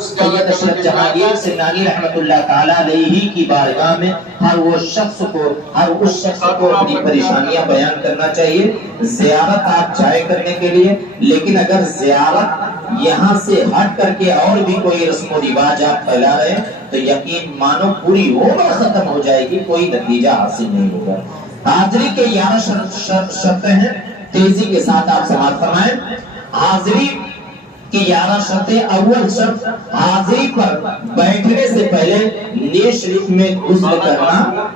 سید اشرف جہانگیر سنانی رحمت اللہ تعالیٰ علیہ کی بارگاہ میں ہر اس شخص کو اپنی پریشانیاں بیان کرنا چاہیے. زیارت آپ جائے کرنے کے لیے، لیکن اگر زیارت یہاں سے ہٹ کر کے اور بھی کوئی رسم و رواج آپ پھیلا رہے ہیں تو یقین مانو پوری عمر ختم ہو جائے گی، کوئی نتیجہ حاصل نہیں ہوگا. حاضری کے 11 شرطیں ہیں، تیزی کے ساتھ آپ سماعت فرمائیں. حاضری کی 11 شرطیں. اول شرط، حاضری پر بیٹھنے سے پہلے نیت شریف میں غسل کرنا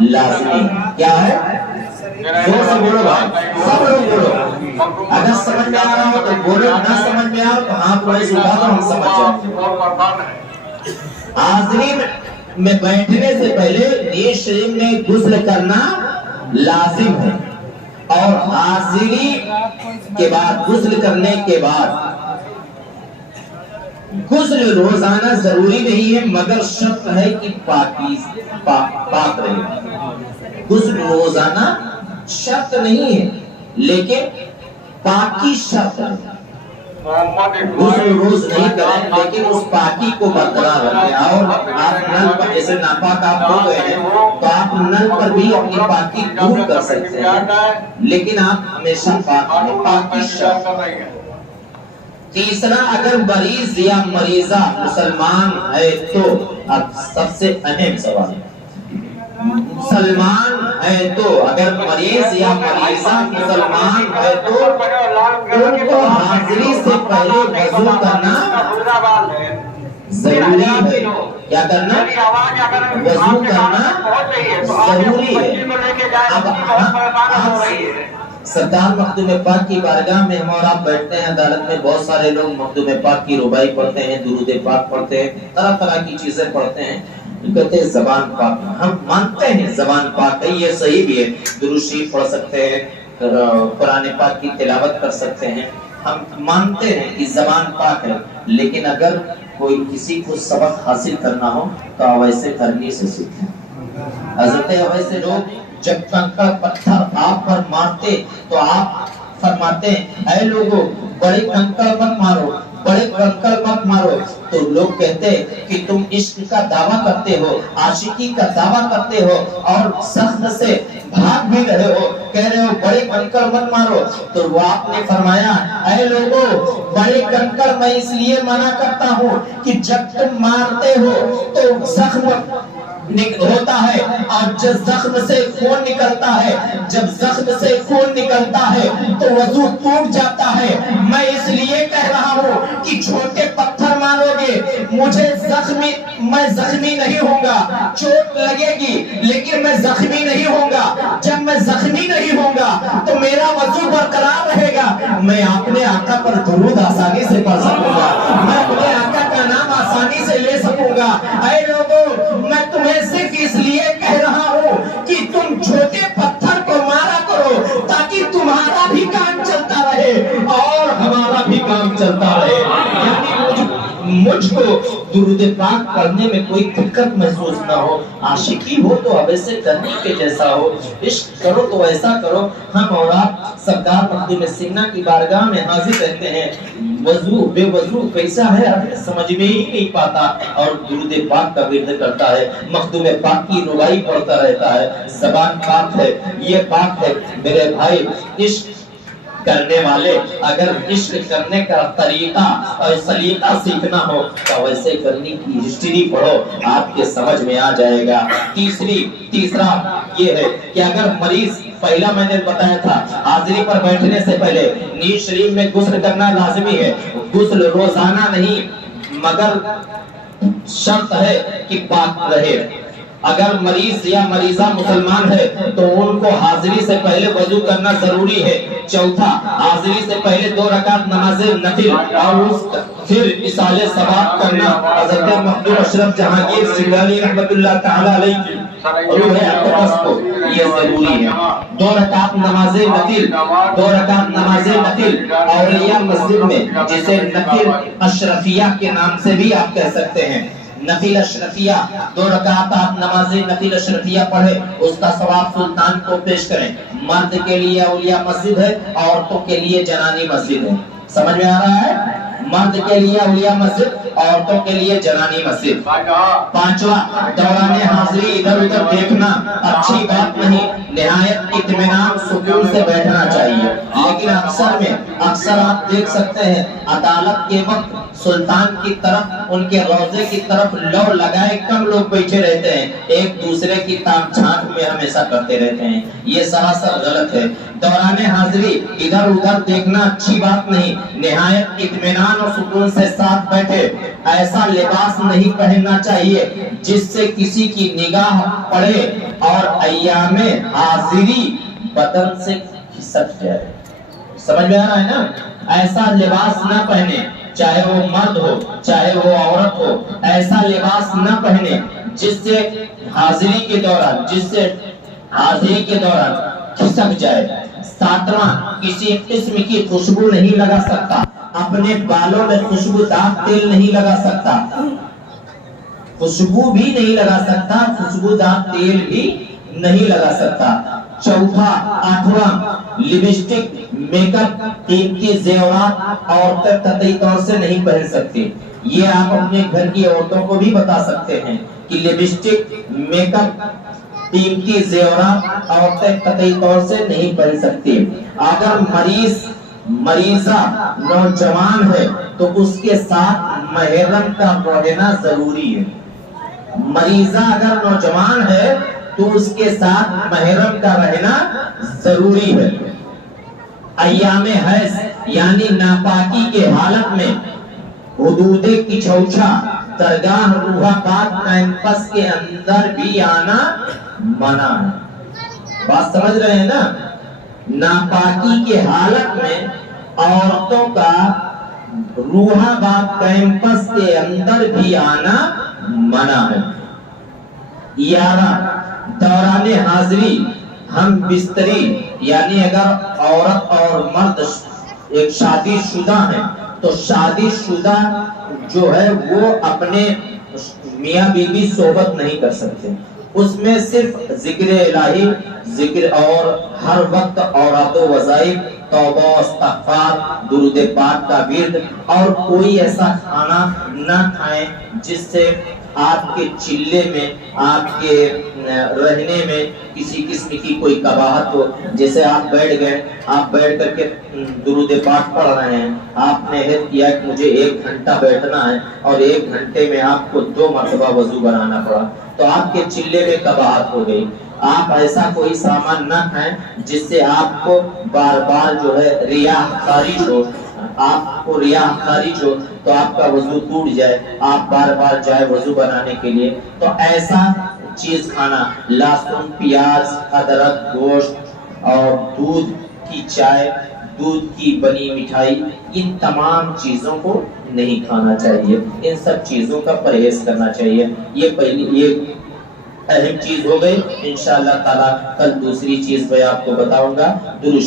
لازمی. کیا ہے؟ زور سے بولو بھائی، سب لوگ بولو. اگر سمجھ میں آ رہا ہو تو بولو، نہ سمجھ میں آ رہا تو ہاتھ کو ایسے اٹھا کر ہم سمجھ جائیں. حاضری میں بیٹھنے سے پہلے نیت شریف میں غسل کرنا لازم ہے، اور حاضری کے بعد غسل کرنے کے بعد غسل روزانہ ضروری نہیں ہے، مگر شرط ہے کہ پاک رہے. غسل روزانہ شرط نہیں ہے لیکن پاکی شرط ہے. غسل روز نہیں کریں لیکن اس پاکی کو برقرار رکھیں. اور آپ نل پر جیسے ناپاک آپ ہو گئے ہیں تو آپ نل پر بھی اپنی پاکی دور کر سکتے ہیں، لیکن آپ ہمیشہ پاکی شرط. تیسرا، اگر مریض یا مریضہ مسلمان ہے تو، اب سب سے اہم سوال ہے، مسلمان ہے تو اگر مریض یا مریضہ مسلمان ہے تو ان کو حاضری سے پہلے وضو کرنا ضروری ہے. کیا کرنا؟ وضو کرنا ضروری ہے. اب سردار مخدوم پاک کی بارگاہ میں ہم اور آپ بیٹھتے ہیں، عدالت میں بہت سارے لوگ مخدوم پاک کی ربائی پڑھتے ہیں، درود پاک پڑھتے ہیں، طرح طرح کی چیزیں پڑھتے ہیں. کہتے ہیں زبان پاک. ہم مانتے ہیں زبان پاک ہے، یہ صحیح بھی ہے. درود شریف پڑھ سکتے ہیں، قرآن پاک کی تلاوت کر سکتے ہیں، ہم مانتے ہیں کہ زبان پاک ہے. لیکن اگر کوئی کسی کو سبق حاصل کرنا ہو تو اویسے کرنی سے سیکھیں. حضرت اویسے لوگ جب کنکر پتھر آپ پر مارتے تو آپ فرماتے ہیں اے لوگوں بڑے کنکر مت مارو، بڑے کنکر مت مارو. تو لوگ کہتے کہ تم عشق کا دعویٰ کرتے ہو، عاشقی کا دعویٰ کرتے ہو اور سخت سے بھاگ بھی رہے ہو، کہہ رہے ہو بڑے کنکر مت مارو. تو وہ آپ نے فرمایا اے لوگوں بڑے کنکر میں اس لیے منع کرتا ہوں کہ جب تم مارتے ہو تو زخم ہوتا ہے، اور جب زخم سے خون نکلتا ہے، جب زخم سے خون نکلتا ہے تو وضو ٹوٹ جاتا ہے. میں اس لیے کہہ رہا ہوں کہ چھوٹے پتھر مارو گے میں زخمی نہیں ہوں گا، چوٹ لگے گی لیکن میں زخمی نہیں ہوں گا. جب میں زخمی نہیں ہوں گا تو میرا وضو برقرار رہے گا، میں اپنے آقا پر درود آسانی سے پڑھ سکوں گا، میں اپنے آقا کا نام آسانی سے لے سکوں گا. اے لوگوں میں تمہیں صرف اس لیے کہہ رہا ہوں کہ تم چھوٹے پتھر کو مارا کرو تاکہ تمہارا بھی کام چلتا رہے اور ہمارا بھی کام چلتا رہے. یعنی مجھ کو درود پاک پڑھنے میں کوئی دقت محسوس نہ ہو. عاشقی ہو تو اب ایسے کرنے کے جیسا ہو، عشق کرو تو ایسا کرو. ہم اور آپ سرکار مخدوم سنہ کی بارگاہ میں حاضر رہتے ہیں، وضو بے وضو کیسا ہے ہمیں سمجھ میں ہی نہیں پاتا، اور درود پاک کا ورد کرتا ہے، مخدوم پاک کی ربائی پڑھتا رہتا ہے. زبان پاک ہے، یہ پاک ہے. میرے بھائی عشق کرنے والے اگر عشق کرنے کا طریقہ اور سلیقہ سیکھنا ہو تو ویسے کرنے کی ہسٹری پڑھو، آپ کے سمجھ میں آ جائے گا. تیسرا یہ ہے کہ اگر مریض، پہلا میں نے بتایا تھا حاضری پر بیٹھنے سے پہلے نیت شریف میں غسل کرنا لازمی ہے. غسل روزانہ نہیں مگر شرط ہے کہ پاک رہے. اگر مریض یا مریضہ مسلمان ہے تو ان کو حاضری سے پہلے وضو کرنا ضروری ہے. چوتھا، حاضری سے پہلے 2 رکعت نماز نفل اور پھر اصالہ ثواب کرنا. حضرت مخدوم اشرف جہانگیر سنانی رحمت اللہ تعالی علیہ روح اقدس کو یہ ضروری ہے. 2 رکعت نماز نفل، 2 رکعت نماز نفل اولیاء مسجد میں، جسے نفل اشرفیہ کے نام سے بھی آپ کہہ سکتے ہیں. نفل اشرفیہ 2 رکعت آپ نماز نفل اشرفیہ پڑھے، اس کا ثواب سلطان کو پیش کریں. مرد کے لیے اولیاء مسجد ہے، عورتوں کے لیے جنانی مسجد ہے. سمجھ میں آ رہا ہے؟ مرد کے لیے اولیاء مسجد، عورتوں کے لیے جنانی مسجد۔ پانچواں، دوران حاضری ادھر ادھر دیکھنا اچھی بات نہیں، نہایت اطمینان سکون سے بیٹھنا چاہیے۔ لیکن اکثر آپ دیکھ سکتے ہیں عدالت کے وقت سلطان کی طرف، ان کے روضے کی طرف لو لگائے کم لوگ بیٹھے رہتے ہیں، ایک دوسرے کی تاک جھانک میں ہمیشہ کرتے رہتے ہیں، یہ سراسر غلط ہے۔ دوران حاضری ادھر ادھر دیکھنا اچھی بات نہیں، نہایت اطمینان اور سکون سے ساتھ بیٹھے۔ ایسا لباس نہیں پہننا چاہیے جس سے کسی کی نگاہ پڑے اور ایام حاضری بدن سے کھسک جائے۔ سمجھ میں آ رہا ہے نا؟ ایسا لباس نہ پہنے، چاہے وہ مرد ہو چاہے وہ عورت ہو، ایسا لباس نہ پہنے جس سے حاضری کے دوران کھسک جائے۔ ساتواں، کسی قسم کی خوشبو نہیں لگا سکتا، اپنے بالوں میں خوشبودار تیل نہیں لگا سکتا، خوشبو بھی نہیں لگا سکتا، خوشبودار تیل بھی نہیں لگا سکتا۔ چوتھا، آٹھواں، لپسٹک، میک اپ، قیمتی زیورات عورتیں قطعی طور سے نہیں پہن سکتی۔ یہ آپ اپنے گھر کی عورتوں کو بھی بتا سکتے ہیں کہ لپسٹک، میک اپ، قیمتی زیورات عورتیں قطعی طور سے نہیں پہن سکتی۔ اگر مریضہ نوجوان ہے تو اس کے ساتھ محرم کا رہنا ضروری ہے۔ مریضہ اگر نوجوان ہے تو اس کے ساتھ محرم کا رہنا ضروری ہے۔ ایام حیض یعنی ناپاکی کے حالت میں حدود کچھوچا، درگاہ روح پاک کیمپس کے اندر بھی آنا منع ہے۔ بات سمجھ رہے ہیں نا؟ ناپاکی کے حالت میں عورتوں کا روح پاک کیمپس کے اندر بھی آنا منع ہے۔ 11، دوران حاضری ہم بستری یعنی اگر عورت اور مرد ایک شادی شدہ ہیں تو شادی شدہ جو ہے وہ اپنے میاں بیوی صحبت نہیں کر سکتے، اس میں صرف ذکر الہی، ذکر اور ہر وقت اوراد و وظائف، توبہ و استغفار، درود پاک کا ورد، اور کوئی ایسا کھانا نہ کھائیں جس سے آپ کے چلے میں، آپ کے رہنے میں کسی قسم کی کوئی قباحت ہو۔ جیسے آپ بیٹھ گئے، آپ بیٹھ کر کے درود پاک پڑھ رہے ہیں، آپ نے عہد کیا کہ مجھے 1 گھنٹہ بیٹھنا ہے اور 1 گھنٹے میں آپ کو 2 مرتبہ وضو بنانا پڑا تو آپ کے چلے میں قباحت ہو گئی۔ آپ ایسا کوئی سامان نہ کھائیں جس سے آپ کو بار بار جو ہے ریاح خارج ہو، آپ کو ریاح خارج ہو تو آپ کا وضو ٹوٹ جائے، آپ بار بار جائے وضو بنانے کے لیے۔ تو ایسا چیز کھانا، لہسن، پیاز، ادرک، گوشت اور دودھ کی چائے، دودھ کی بنی مٹھائی، ان تمام چیزوں کو نہیں کھانا چاہیے، ان سب چیزوں کا پرہیز کرنا چاہیے۔ یہ اہم چیز ہو گئی۔ انشاءاللہ تعالی کل دوسری چیز میں آپ کو بتاؤں گا۔ درود